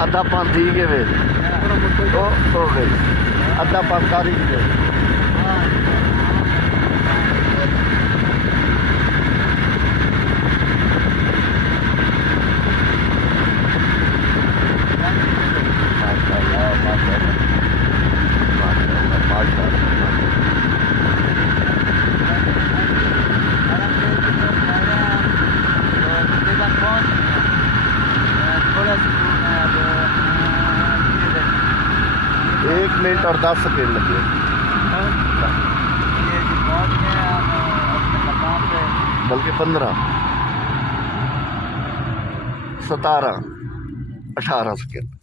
अद्धा पान थी गए हो गई अद्धा पान तारी गए एक मिनट और 10 सेकेंड लगे बल्कि 15 17 18 सेकेंड